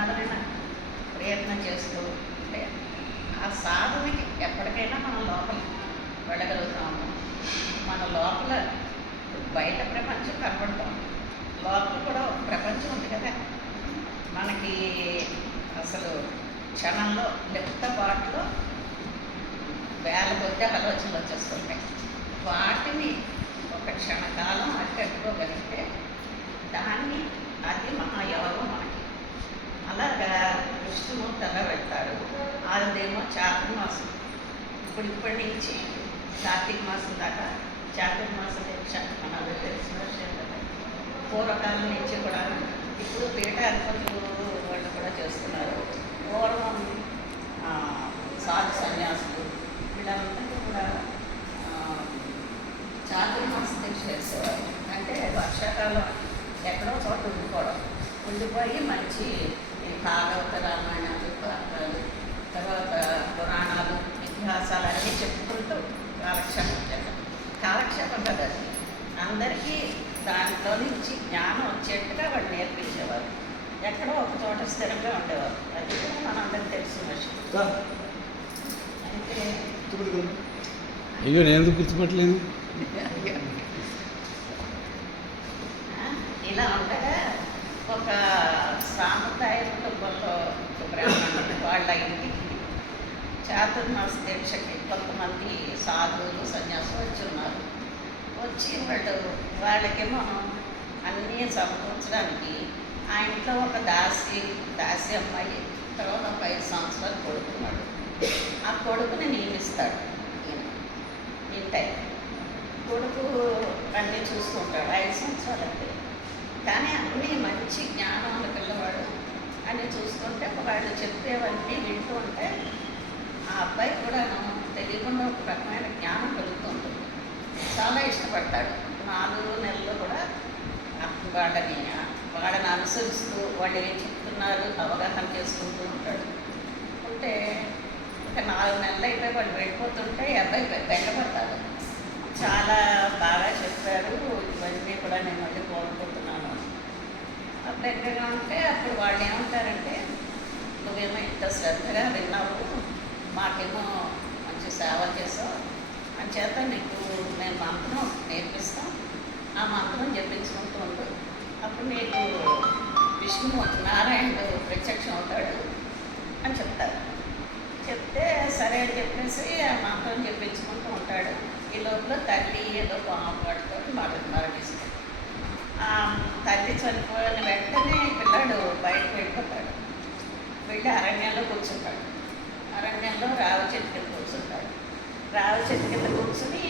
రకాలైన ప్రయత్నం చేస్తూ ఉంటే ఆ సాధనకి ఎప్పటికైనా మనం లోపల వెళ్ళగలుగుతాము. మన లోపల బయట ప్రపంచం కనపడతాం, లోపల కూడా ఒక ప్రపంచం ఉంది కదా మనకి. అసలు క్షణంలో లిప్తపాటులో వేల కొద్ది ఆలోచనలు వచ్చేస్తుంటాయి. వాటిని ఒక క్షణకాలం అరికట్టుకోగలిగితే దాన్ని అది మహాయోగం మనకి. అలాగా విష్ణుమూర్తి అలా పెడతారు. అదేమో చాతుర్మాసం. ఇప్పటి నుంచి కార్తీక మాసం దాకా చాతుర్మాస దీక్ష మనకు తెలిసిన విషయం కదా. పూర్వకాలం నుంచి కూడా ఇప్పుడు పీఠాధిపతులు వాళ్ళు కూడా చేస్తున్నారు. పూర్వం సాధు సన్యాసులు వీళ్ళందరూ కూడా చాతుర్మాస దీక్ష చేసేవారు. అంటే వర్షాకాలం ఎక్కడో చోట ఉండిపోయి మంచి భాగవత రామాయణాలు, పాత్రలు, తర్వాత పురాణాలు, ఇతిహాసాలు అన్నీ చెప్పుకుంటూ కాలక్షేపం కదా. అందరికీ దాంట్లో నుంచి జ్ఞానం వచ్చేట్టుగా వాళ్ళు నేర్పించేవారు. ఎక్కడో ఒక చోట స్థిరంగా ఉండేవారు. అది కూడా మనందరికీ తెలిసిన విషయం. అయితే అయ్యో నేను ఎందుకు గుర్తుపట్టలేదు. ఇలా ఉండగా ఒక సాంప్రదాయ కుటుంబంలో బ్రాహ్మణుడు వాళ్ళ ఇంటికి చాతుర్మాస దీక్షకి కొంతమంది సాధువులు సన్యాసులు వచ్చి ఉన్నారు. వచ్చి వాళ్ళకేమో అన్నీ సమకూర్చడానికి ఆ ఇంట్లో ఒక దాసి అమ్మాయి, తర్వాత 5 సంవత్సరాలు కొడుకున్నాడు. ఆ కొడుకుని నియమిస్తాడు ఈయన. ఇంటే కొడుకు అన్నీ చూసుకుంటాడు. 5 సంవత్సరాలు అంటే కానీ అన్నీ మంచి జ్ఞానం పిల్లవాడు అని చూస్తుంటే వాళ్ళు చెప్పేవన్నీ వింటూ ఉంటే ఆ అబ్బాయి కూడా తెలియకుండా ఒక రకమైన జ్ఞానం కలుగుతుంటుంది. చాలా ఇష్టపడతాడు. 4 నెలలు కూడా వాళ్ళని అనుసరిస్తూ వాళ్ళు ఏం చెప్తున్నారు అవగాహన చేసుకుంటూ ఉంటాడు. ఉంటే ఇంకా 4 నెలలు అయిపోయి వాళ్ళు వెళ్ళిపోతుంటే ఈ అబ్బాయి బెంగపడతాడు. చాలా బాగా చెప్పారు, ఇవన్నీ కూడా నేను మళ్ళీ కోరుకుంటున్నాను. బెంగగా ఉంటే అప్పుడు వాళ్ళు ఏమంటారంటే, నువ్వేమో ఇంత శ్రద్ధగా విన్నావు, మాకేమో మంచి సేవ చేసావు, అంచేత నీకు మేము మంత్రం నేర్పిస్తాం, ఆ మంత్రం జపించుకుంటూ ఉండు, అప్పుడు నీకు విష్ణుమూర్తి నారాయణుడు ప్రత్యక్షం అవుతాడు అని చెప్తారు. చెప్తే సరే అని చెప్పేసి ఆ మంత్రం చెప్పించుకుంటూ ఉంటాడు. ఈ లోపల తల్లి ఏదో పాపతో మరణిస్తాడు. తల్లి చనిపోయిన వెంటనే పిల్లాడు బయటకు వెళ్ళిపోతాడు. వెళ్ళి అరణ్యంలో కూర్చుంటాడు. అరణ్యంలో రావి చెట్టు కింద కూర్చుంటాడు. రావి చెట్టు కింద కూర్చుని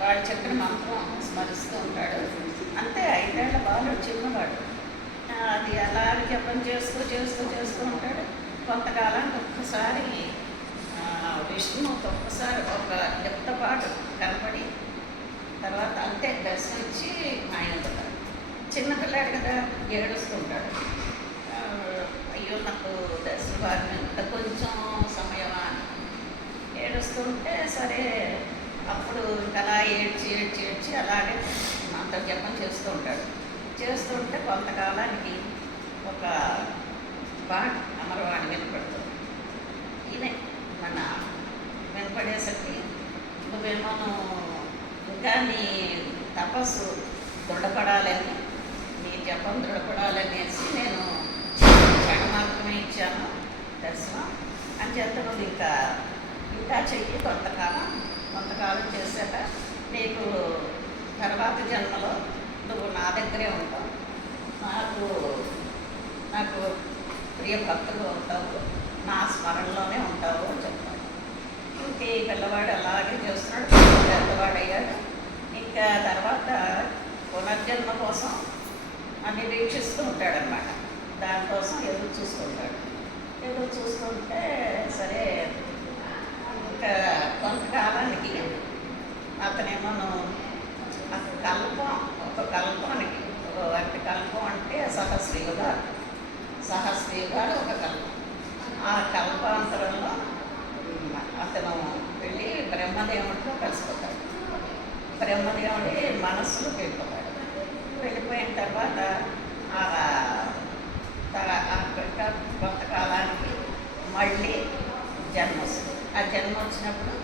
వాడు చెప్పిన మంత్రం స్మరిస్తూ ఉంటాడు. అంతే 5 ఏళ్ల బాలుడు, చిన్నవాడు. అది అలాగే జపం చేస్తూ ఉంటాడు. కొంతకాలానికి ఒక్కసారి విష్ణుమూర్తి ఒక్కసారి ఒక లిప్తపాటు కనపడి తర్వాత అంతే దర్శనించి మాయమవుతాడు. చిన్నపిల్లాడు కదా, ఏడుస్తుంటాడు. అయ్యో నాకు దర్శన భాగం ఎంత కొంచెం సమయమా అని ఏడుస్తుంటే సరే అప్పుడు అలా ఏడ్చి అలాగే మంత్ర జపం చేస్తూ ఉంటాడు. చేస్తుంటే కొంతకాలానికి ఒక పాట అమరవాణి వినపడుతుంది. ఈయన మన వినపడేసరికి నువ్వేమో ఇంకా నీ తపస్సు దృఢపడాలని, నీ జపం దృఢపడాలనేసి నేను క్షణమాత్రమే ఇచ్చాను దర్శనం అని చెప్తాను. ఇంకా చెయ్యి కొంతకాలం చేశాక నీకు తర్వాత జన్మలో నువ్వు నా దగ్గరే ఉంటావు, నాకు ప్రియ భక్తులు ఉంటావు, నా స్మరణలోనే ఉంటావు అని చెప్తాను. ఇంకే పిల్లవాడు అలాగే చేస్తున్నాడు. పెద్దవాడయ్యాడు. ఇంకా తర్వాత పునర్జన్మ కోసం అన్ని వీక్షిస్తూ ఉంటాడనమాట. దానికోసం ఎదురు చూస్తుంటే సరే ఇంకా కొంతకాలానికి అతనేమో ఒక కల్పానికి అంటే కల్పం అంటే సహస్రయుగాలు ఒక కల్పం. ఆ కల్పాంతరంలో అతను వెళ్ళి బ్రహ్మదేవుడితో కలిసిపోతాడు. బ్రహ్మదేవుడి మనస్సులోకి వెళ్ళిపోతాడు. వెళ్ళిపోయిన తర్వాత కొంతకాలానికి మళ్ళీ జన్మ వస్తుంది. ఆ జన్మ వచ్చినప్పుడు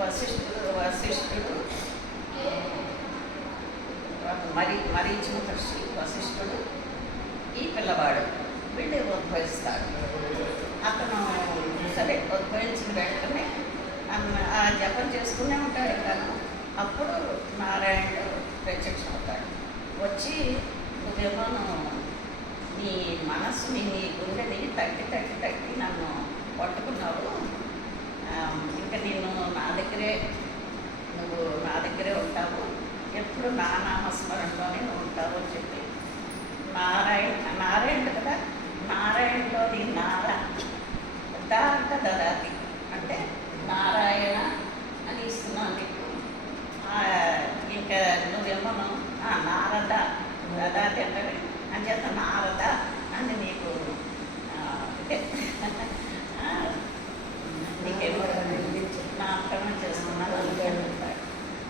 వశిష్ఠుడు మరీచి మహర్షి వశిష్ఠుడు ఈ పిల్లవాడు వీళ్ళు ఉద్భవిస్తాడు. అతను సరే ఉద్భవించిన వెంటనే ఆ జపం చేసుకునే ఉంటాడు. తను అప్పుడు నారాయణుడు ప్రత్యక్షం అవుతాడు. వచ్చి నువ్వేమో నీ మనస్సుని నీ గుండెని తట్టి నన్ను పట్టుకున్నావు. ఇంకా నువ్వు నా దగ్గరే ఉంటావు, ఎప్పుడు నా నామస్మరణలోనే ఉంటావు అని చెప్పి నారాయణుడు కదా, నారాయణలోని దాంత దదాతి అంటే నారాయణ అని ఇస్తున్నాను నీకు. ఇంకా నువ్వేమో నారద దదాతి అంటే అంచేత నారద అని నీకు నీకేమో నామకరణం చేసుకున్నాను అనుకుంటాడు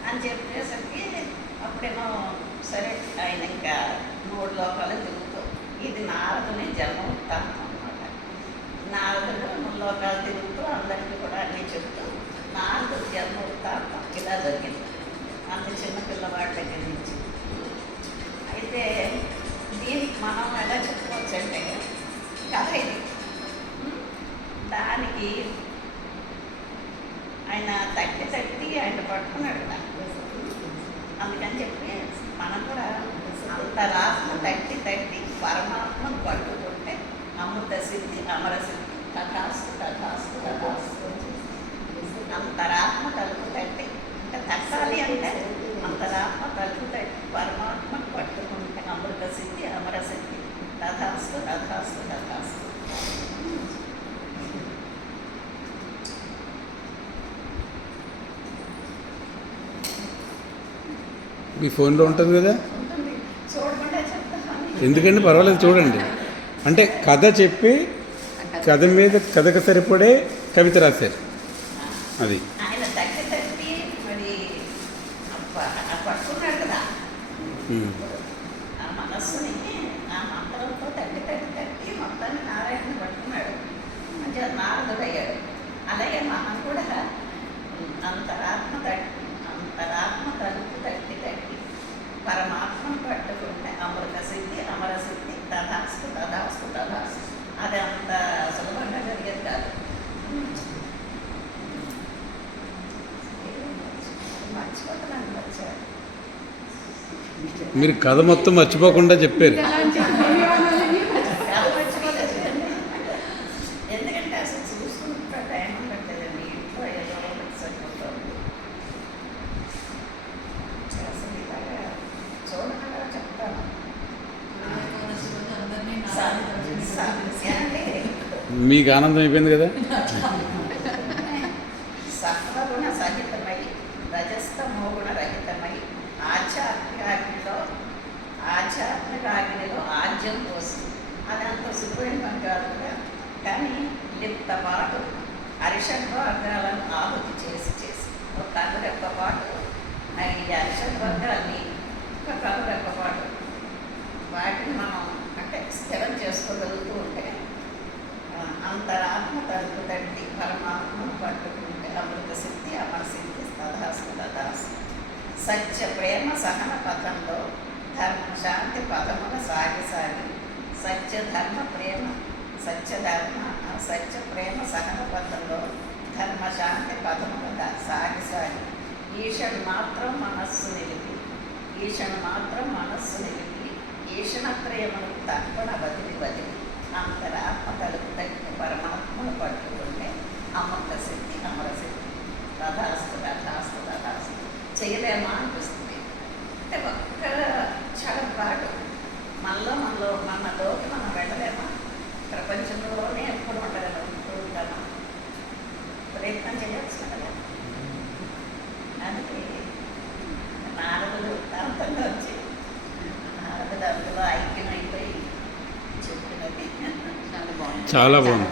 అని చెప్పేసరికి అప్పుడేమో సరే ఆయన ఇంకా 3 లోకాలు తిరుగుతూ, ఇది నారదుని జన్మ వృత్తాంతం అనమాట. నారదుడు 3 లోకాలు తిరుగుతూ అందరికీ కూడా అన్నీ చెప్తూ నారదుడు జన్మ వృత్తాంతం ఇలా జరిగింది. అంత చిన్న పిల్లవాడి దగ్గర నుంచి. అయితే దీనికి మనం ఎలా చెప్పుకోవచ్చు అంటే కథ ఇది. దానికి ఆయన తట్టి ఆయన పట్టుకున్నాడు కదా. అందుకని చెప్పి మనం కూడా అంతరాత్మ తట్టి పరమాత్మను పట్టుకుంటే అమృత సిద్ధి అమర సిద్ధి తథాస్తు తథాస్తు తథాస్తు. అంతరాత్మ తలుపు తట్టి అంటే తట్టాలి అంటే అంతరాత్మ తలుపు తట్టి పరమాత్మను పట్టుకుంటే అమృత సిద్ధి అమర సిద్ధి తథాస్తు తథాస్తు తథాస్తు. మీ ఫోన్లో ఉంటుంది కదా, చూడకుండా చెప్తాను. ఎందుకంటే పర్వాలేదు చూడండి. అంటే కథ చెప్పి కథ మీద కథకు సరిపడే కవిత రాశారు. అది ఆయన తట్టి మరి పట్టుకున్నాడు కదా ఆ మనస్సుని, ఆ మంత్రంతో తట్టి మొత్తాన్ని నారాయణ పట్టుకున్నాడు. అంటే నారదుడయ్యాడు. అలాగే మనం కూడా అంతరాత్మ తలుపు తట్టి పరమాత్మను పట్టుకుంటే అమృత సిద్ధి అమర సిద్ధి తథాస్తు తథాస్తు తథాస్తు. అది అంత సులభంగా జరిగేది కాదు. మర్చిపోతున్నాను వచ్చారు. మీరు కథ మొత్తం మర్చిపోకుండా చెప్పారు. ఎందుకంటే అసలు చూసుకుంటా టైం ఉండట్లేదండి. ఇంట్లో ఏదో సరిపోతుంది. అసలు ఇలాగా చూడకుండా చెప్తాను. మీకు ఆనందం అయిపోయింది కదా. సత్వగుణ సహితమై రజస్తమోగుణ రహితమై ఆధ్యాత్మికాగ్నిలో ఆజ్యం పోస్తుంది. అది అంత సులువైన పని కాదు కదా. కానీ లిప్తపాటు అరిషడ్వర్గాలను ఆహుతి చేసి ఒక కనురెప్పపాటు ఈ అరిషడ్వర్గాల్ని ఒక కనురెప్పపాటు వాటిని మనం అంటే స్థిరం చేసుకోగలుగుతూ ఉంటే అంతరాత్మ తలుపు తట్టి పరమాత్మను పట్టుకుంటే అమృత సిద్ధి అమర సిద్ధి తథాస్తు తథాస్తు. సత్య ప్రేమ సహన పథంలో ధర్మ శాంతి పదమున సాగి సత్య ప్రేమ సహన పథంలో ధర్మ శాంతి పదమున సాగి ఈశను మాత్రం మనస్సు నిలిపి ఈశనత్రయమును తర్పణ బదిలి అంతరాత్మ తలుపు తగ్గి పరమాత్మను పట్టుకుంటే అమృత సిద్ధి అమర సిద్ధి తథాస్తు తథాస్తు తథాస్తు. చేయలేమా అనిపిస్తుంది. అంటే ఒక్క క్షణం పాటు మనలోకి మనం వెళ్ళలేమా? ప్రపంచంలోనే ఎప్పుడు ఉంటామా? ప్రయత్నం చేయవచ్చు కదా. అందుకే నారదుడు వృత్తాంతంగా వచ్చి నారదుడు అందులో ఐక్యమైపోయి చెప్పినది చాలా బాగుంది.